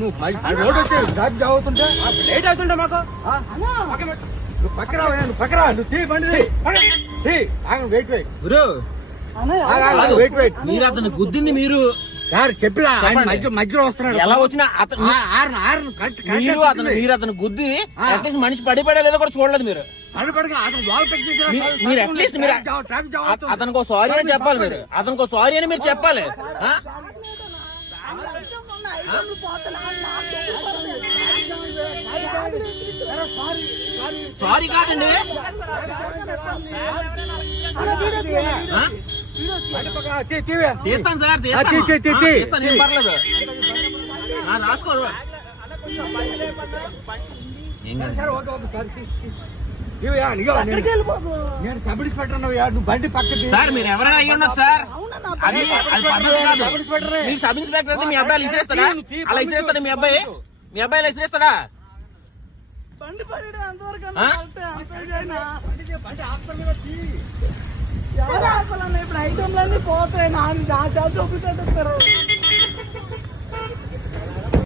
నువ్వు రోడ్ వచ్చి traffic jam అవుతుంటే లేట్ అవుతుంటే మాకు నువ్వు పక్కన పక్కన నువ్వు తీ బండి వెయిట్ గురు వెయిట్ మీరు అతను గుద్దింది మీరు సార్ చెప్పినా మధ్యలో వస్తున్నాడు. ఎలా వచ్చినా మీరు అతను గుద్ది అట్లీస్ట్ మనిషి పడిపోయా లేదో కూడా చూడలేదు మీరు. మీరు అట్లీస్ట్ మీరు అతనికి సారీ అని చెప్పాలి. మీరు అతనికి సారీ అని మీరు చెప్పాలి. సారీ కాదండి, తీస్తాను సార్, తీస్తాను, ఏం పర్లేదు. రాసుకో నేను సబ్ ఇన్స్పెక్టర్ నువ్వు బండి పక్కకి సార్. మీరు ఎవరైనా అయ్యి ఉండదు సార్, అది పద్ధతి కాదు. మీరు సబ్ ఇన్స్పెక్టర్ అయితే మీ అబ్బాయి ఇసిరేస్తాడా? అలా ఇసిరేస్తాడా మీ అబ్బాయి? మీ అబ్బాయి అలా ఇసిరేస్తాడా? ఇప్పుడు ఐటమ్లన్నీ పోతాయి. నా చూపుతారు